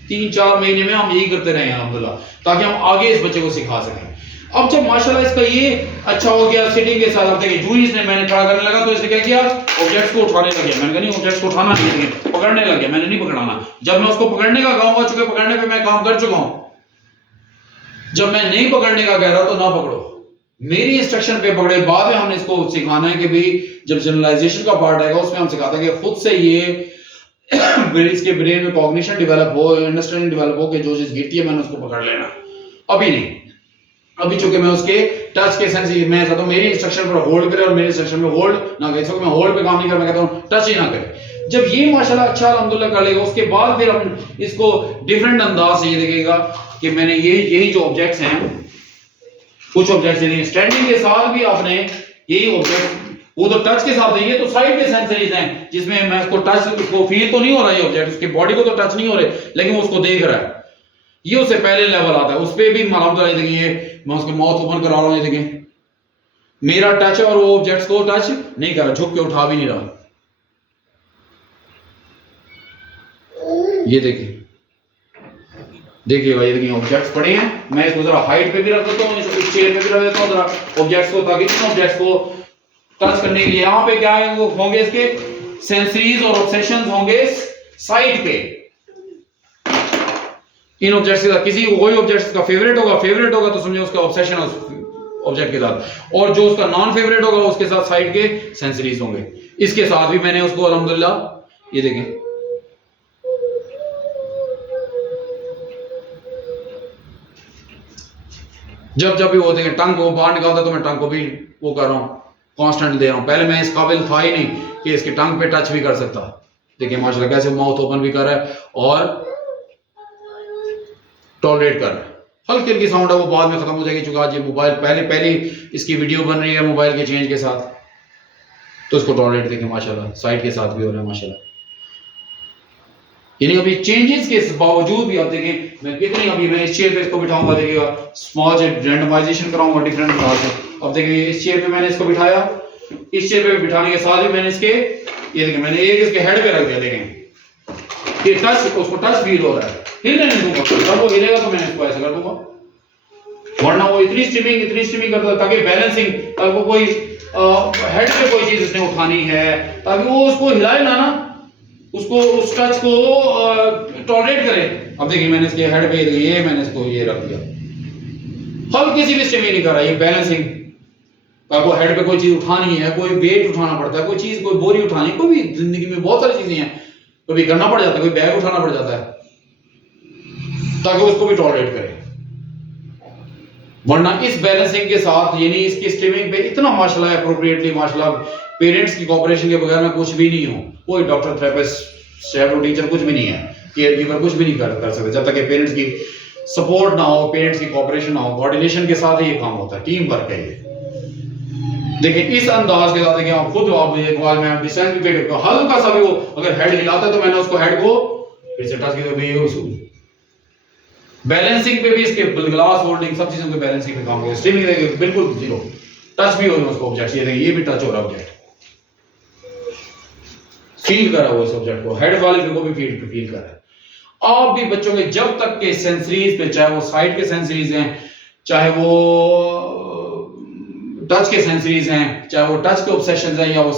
3-4 महीने में हम यही करते रहे अल्हम्दुलिल्लाह, ताकि हम आगे इस बच्चे को सिखा सकें। अब जब माशाल्लाह इसका ये अच्छा हो गया सिटिंग के साथ, अब देखिए जूं ही इसने मैंने खड़ा करने लगा तो इसने क्या किया, ऑब्जेक्ट्स को उठाने लगे। मैंने कहा नहीं ऑब्जेक्ट्स को उठाना नहीं है, पकड़ने लगे। मैंने नहीं पकड़ाना। जब मैं उसको पकड़ने का कहूंगा, चूंकि पकड़ने पे मैं काम कर चुका हूं, जब मैं नहीं पकड़ने का कह रहा तो ना पकड़ो, मेरी इंस्ट्रक्शन पे पकड़े। बाद में हमने इसको सिखाना है कि भाई जब जनरलाइजेशन का पार्ट आएगा उसमें हम सिखाते हैं कि खुद से ये इसके ब्रेन में कॉग्निशन डेवलप हो, अंडरस्टैंडिंग डेवलप हो कि जो चीज गिरती है मैंने उसको पकड़ लेना। अभी नहीं, अभी चूंकि मैं उसके टच के सेंस मैं चाहता हूं मेरी इंस्ट्रक्शन पर होल्ड करे और मेरी इंस्ट्रक्शन में होल्ड ना करे। इस वक्त मैं होल्ड पे काम नहीं कर, मैं कहता हूं टच ही ना करे। जब ये माशाल्लाह अच्छा अल्हम्दुलिल्लाह कर लेगा, उसके बाद फिर हम इसको डिफरेंट अंदाज से ये देखेगा कि मैंने यही जो ऑब्जेक्ट्स हैं, कुछ ऑब्जेक्ट्स यानी स्टैंडिंग के साथ भी आपने यही ऑब्जेक्ट, वो तो टच के साथ है, ये तो साइड के सेंसरीज हैं जिसमें मैं उसको टच, उसको फील तो नहीं हो रहा है ऑब्जेक्ट, उसकी बॉडी को तो टच नहीं हो रहे, लेकिन वो उसको देख रहा है। ये उससे पहले लेवल आता है, उस पर भी अल्हम्दुलिल्लाह देखिए मैं उसके माउथ ओपन करा रहा हूं, ये देखिए मेरा टच और वो ऑब्जेक्ट्स को टच नहीं कर रहा, झुक के उठा भी नहीं रहा। ये देखिए देखिए भाई, देखिए ऑब्जेक्ट्स पड़े हैं, मैं इसको जरा हाइट पे भी रख देता हूँ, इस चेयर पे भी रख देता हूँ जरा ऑब्जेक्ट्स को, ताकि इन ऑब्जेक्ट्स को टच करने के लिए यहाँ पे क्या है वो होंगे इसके सेंसरीज और ऑब्सेशंस होंगे साइड पे। इन ऑब्जेक्ट्स के साथ किसी को कोई ऑब्जेक्ट्स का फेवरेट होगा तो समझो उसका ऑब्सेशन है ऑब्जेक्ट के साथ, और जो उसका नॉन फेवरेट होगा उसके साथ साइड के सेंसरीज होंगे। इसके साथ भी मैंने उसको अल्हम्दुलिल्लाह ये देखें जब भी वो देखें टंग को बाहर निकालता तो मैं टंग को भी वो कर रहा हूं, कांस्टेंट दे रहा हूं। पहले मैं इस काबिल था ही नहीं कि इसके टंग पे टच भी कर सकता। देखिए माशाल्लाह कैसे माउथ ओपन भी कर रहा है और टॉलरेट कर रहा है। हल्की हल्की साउंड है वो बाद में खत्म हो जाएगी, चूंकि आज ये मोबाइल पहले इसकी वीडियो बन रही है मोबाइल के चेंज के साथ, तो इसको टॉलरेट देखिए माशाल्लाह साइड के साथ भी हो रहा है माशाल्लाह। यानी अभी चेंजेस के बावजूद भी आप देखें मैं कितनी, अभी मैं इस चेयर पे इसको बिठाऊंगा, देखिएगा स्मॉल से रैंडमाइजेशन कराऊंगा डिफरेंट अंदाज से। अब देखिए इस चेयर पे मैंने इसको बिठाया, इस चेयर पे बिठाने के साथ ही मैंने इसके ये देखिए मैंने एक इसके हेड पे रख दिया, देखें ये टच, उसको टच फील हो रहा है, हिलने नहीं दूंगा, जब वो हिलेगा तो मैंने इसको ऐसा कर दूंगा, वरना वो इतनी स्ट्रीमिंग करता है ताकि बैलेंसिंग, ताकि कोई हेड पे कोई चीज उसने उठानी है ताकि वो उसको हिलाए ना उसको उस टच को टॉलरेट करे। अब देखिए मैंने इसके हेड पे ये मैंने इसको ये रख दिया, हल्की सी भी स्ट्रीमिंग नहीं कर रहा, ये बैलेंसिंग, ताकि हेड पे कोई चीज उठानी है, कोई वेट उठाना पड़ता है, कोई चीज कोई बोरी उठानी, कोई भी जिंदगी में बहुत सारी चीजें हैं, कभी करना पड़ जाता है, कोई बैग उठाना पड़ जाता है, ताकि उसको भी टॉलरेट करे। वरना इस बैलेंसिंग के साथ यानी इसकी स्ट्रीमिंग पे इतना माशाल्लाह एप्रोप्रिएटली माशाल्लाह पेरेंट्स की कोऑपरेशन के बगैर मैं कुछ भी नहीं हूं, कोई डॉक्टर, थेरेपिस्ट, शेफ, टीचर कुछ भी नहीं है, केयर गिवर कुछ भी नहीं कर सकते जब तक पेरेंट्स की सपोर्ट ना हो, पेरेंट्स की कोऑपरेशन ना हो। कोऑर्डिनेशन के साथ ही ये काम होता है, टीम वर्क है ये। देखिए इस अंदाज के साथ देखिए आप खुद आप एक बार मैं डिस्टेंस भी पेट हल्का सा भी वो अगर हेड हिलाता है तो मैंने उसको हेड को फिर से टच किया, भी उसको बैलेंसिंग पे भी इसके ग्लास होल्डिंग सब चीजों के बैलेंसिंग पे काम हो गया। स्ट्रीमिंग देखिए बिल्कुल जीरो, टच भी हो रहा है उसको ऑब्जेक्ट, ये देखिए ये भी टच हो रहा है ऑब्जेक्ट, फील कर रहा है वो इस ऑब्जेक्ट को, हेड वाले को भी फील कर रहा है। आप भी बच्चों के जब तक के सेंसरीज पे, चाहे वो साइड के सेंसरीज हैं, चाहे वो टच के सेंसरीज हैं, चाहे वो टच के ऑब्सेशंस हैं या वो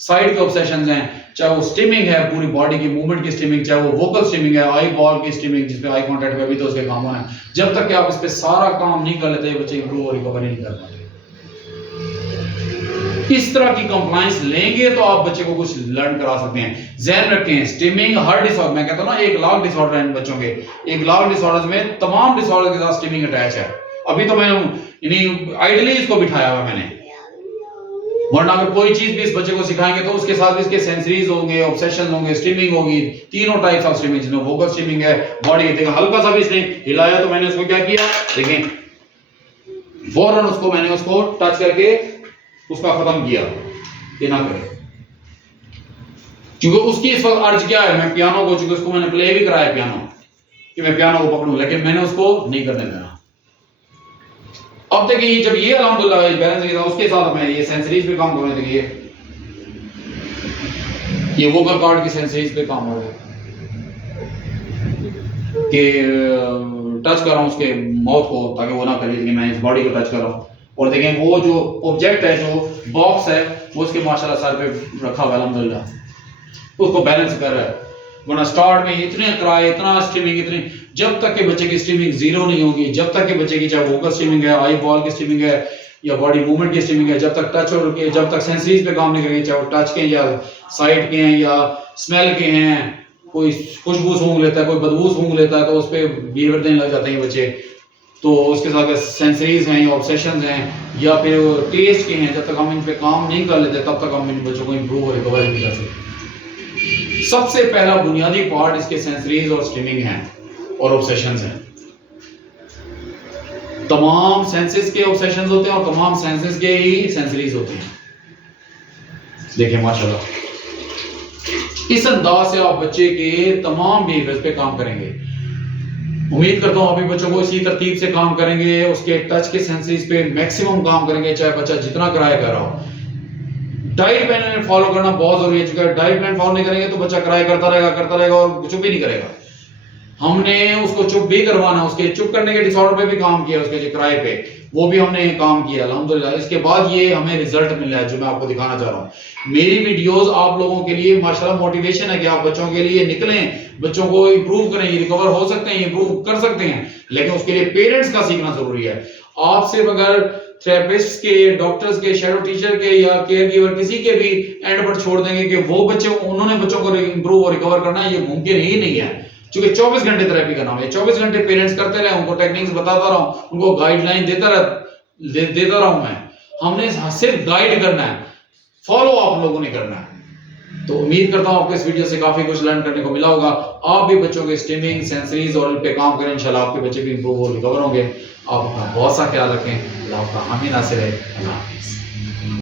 साइड के ऑब्सेशंस हैं, चाहे वो स्ट्रीमिंग है पूरी बॉडी की मूवमेंट की स्ट्रीमिंग, चाहे वो वोकल स्ट्रीमिंग है, आई बॉल की स्ट्रीमिंग जिसपे आई कांटेक्ट पे भी तो उसके काम होना है, जब तक कि आप इस पे सारा काम नहीं कर लेते बच्चे इंप्रूव और रिकवर नहीं कर पाते। इस तरह की कंप्लायंस लेंगे तो आप बच्चे को कुछ लर्न करा सकते हैं। ध्यान रखें स्ट्रीमिंग हर डिसऑर्डर, मैं कहता हूं ना 1 लाख डिसऑर्डर हैं बच्चों के, 1 लाख डिसऑर्डर्स में तमाम डिसऑर्डर के साथ स्ट्रीमिंग अटैच है। अभी तो मैं यानी आइडियली इसको बिठाया हुआ मैंने, वरना अगर कोई चीज भी इस बच्चे को सिखाएंगे तो उसके साथ इसके सेंसरीज होंगे, ऑब्सेशन होंगे, स्ट्रीमिंग होगी, तीनों टाइप्स ऑफ स्ट्रीमिंग, जिसमें वोकल स्ट्रीमिंग है, बॉडी। देखा हल्का सा भी इसने हिलाया तो मैंने उसको क्या किया, देखें फौरन उसको मैंने उसको टच करके उसका खत्म किया, ये ना करे। क्योंकि उसकी इस वक्त अर्ज क्या है, मैं पियानो को, चूंकि उसको मैंने प्ले भी कराया पियानो, कि मैं पियानो को पकड़ूं, लेकिन मैंने उसको नहीं करने देना। अब देखिए जब ये अल्हम्दुलिल्लाह बैलेंस नहीं था, उसके साथ मैं ये सेंसरीज पे काम कर रहे थे, ये वोकल कॉर्ड की सेंसरीज पे काम हो रहा है कि टच कर रहा हूं उसके माउथ को ताकि वो ना करे, लेकिन मैं इस बॉडी को टच कर रहा हूं। और देखें वो जो ऑब्जेक्ट है, जो बॉक्स है, वो उसके माशाल्लाह सर पे रखा हुआ है अल्हम्दुलिल्लाह, उसको बैलेंस कर रहा है। वरना स्टार्ट में इतने कराए, इतना स्ट्रीमिंग, इतनी, जब तक के बच्चे की स्ट्रीमिंग जीरो नहीं होगी, जब तक के बच्चे की चाहे वोकल स्ट्रीमिंग है, आई बॉल की स्ट्रीमिंग है या बॉडी मूवमेंट की स्ट्रीमिंग है, जब तक टच और के, जब तक सेंसरीज पे काम नहीं करेंगे, चाहे वो टच के या साइड के हैं या स्मेल के हैं, कोई खुशबू सूंघ लेता है, कोई बदबू सूंघ लेता है तो उस पर बिहेवियर देने लग जाते हैं बच्चे। तो उसके साथ सेंसरीज हैं या ऑब्सेशन हैं या फिर टेस्ट के हैं, जब तक हम इन पे काम नहीं कर लेते तब तक हम इन बच्चों को इम्प्रूव और रिकवर नहीं कर सकते। सबसे पहला बुनियादी पार्ट इसके सेंसरीज और स्ट्रीमिंग है और ऑब्सेशंस हैं। तमाम सेंसेस के ऑब्सेशंस होते हैं और तमाम सेंसेस के ही सेंसरीज होते हैं। देखिए माशाल्लाह इस अंदाज से आप बच्चे के तमाम बिहेवियर्स पे काम करेंगे। उम्मीद करता हूं आप भी बच्चों को इसी तरतीब से काम करेंगे, उसके टच के सेंसरीज पे मैक्सिमम काम करेंगे, चाहे बच्चा जितना कराया कर रहा हो। डाइट प्लान फॉलो करना बहुत जरूरी है, क्योंकि डाइट प्लान फॉलो नहीं करेंगे तो बच्चा कराया करता रहेगा और चुप ही नहीं करेगा। हमने उसको चुप भी करवाना, उसके चुप करने के डिसऑर्डर पे भी काम किया, उसके जो किराए पे वो भी हमने काम किया अल्हम्दुलिल्लाह। इसके बाद ये हमें रिजल्ट मिला है जो मैं आपको दिखाना चाह रहा हूँ। मेरी वीडियोस आप लोगों के लिए माशाल्लाह मोटिवेशन है कि आप बच्चों के लिए निकलें, बच्चों को इंप्रूव करें, रिकवर हो सकते हैं, इंप्रूव कर सकते हैं, लेकिन उसके लिए पेरेंट्स का सीखना जरूरी है। आप सिर्फ अगर थेरेपिस्ट के, डॉक्टर्स के, शैडो टीचर के या केयर गिवर किसी के भी एंड पर छोड़ देंगे कि वो बच्चे, उन्होंने बच्चों को इंप्रूव और रिकवर करना है, ये मुमकिन ही नहीं है। क्योंकि 24 घंटे थेरेपी का नाम है, 24 घंटे पेरेंट्स करते रहे, उनको टेक्निक्स बताता रहा हूं, उनको गाइडलाइन देता रहा हूं मैं। हमने सिर्फ गाइड करना है, फॉलो आप लोगों ने करना है। तो उम्मीद करता हूं आपको इस वीडियो से काफी कुछ लर्न करने को मिला होगा। आप भी बच्चों के स्ट्रीमिंग, सेंसरीज और इन पे काम करें, इंशाल्लाह आपके बच्चे भी इंप्रूव और रिकवर होंगे। आप अपना बहुत सा ख्याल रखें। अल्लाह आपका हामी नासिर है। अल्लाह हाफिज़।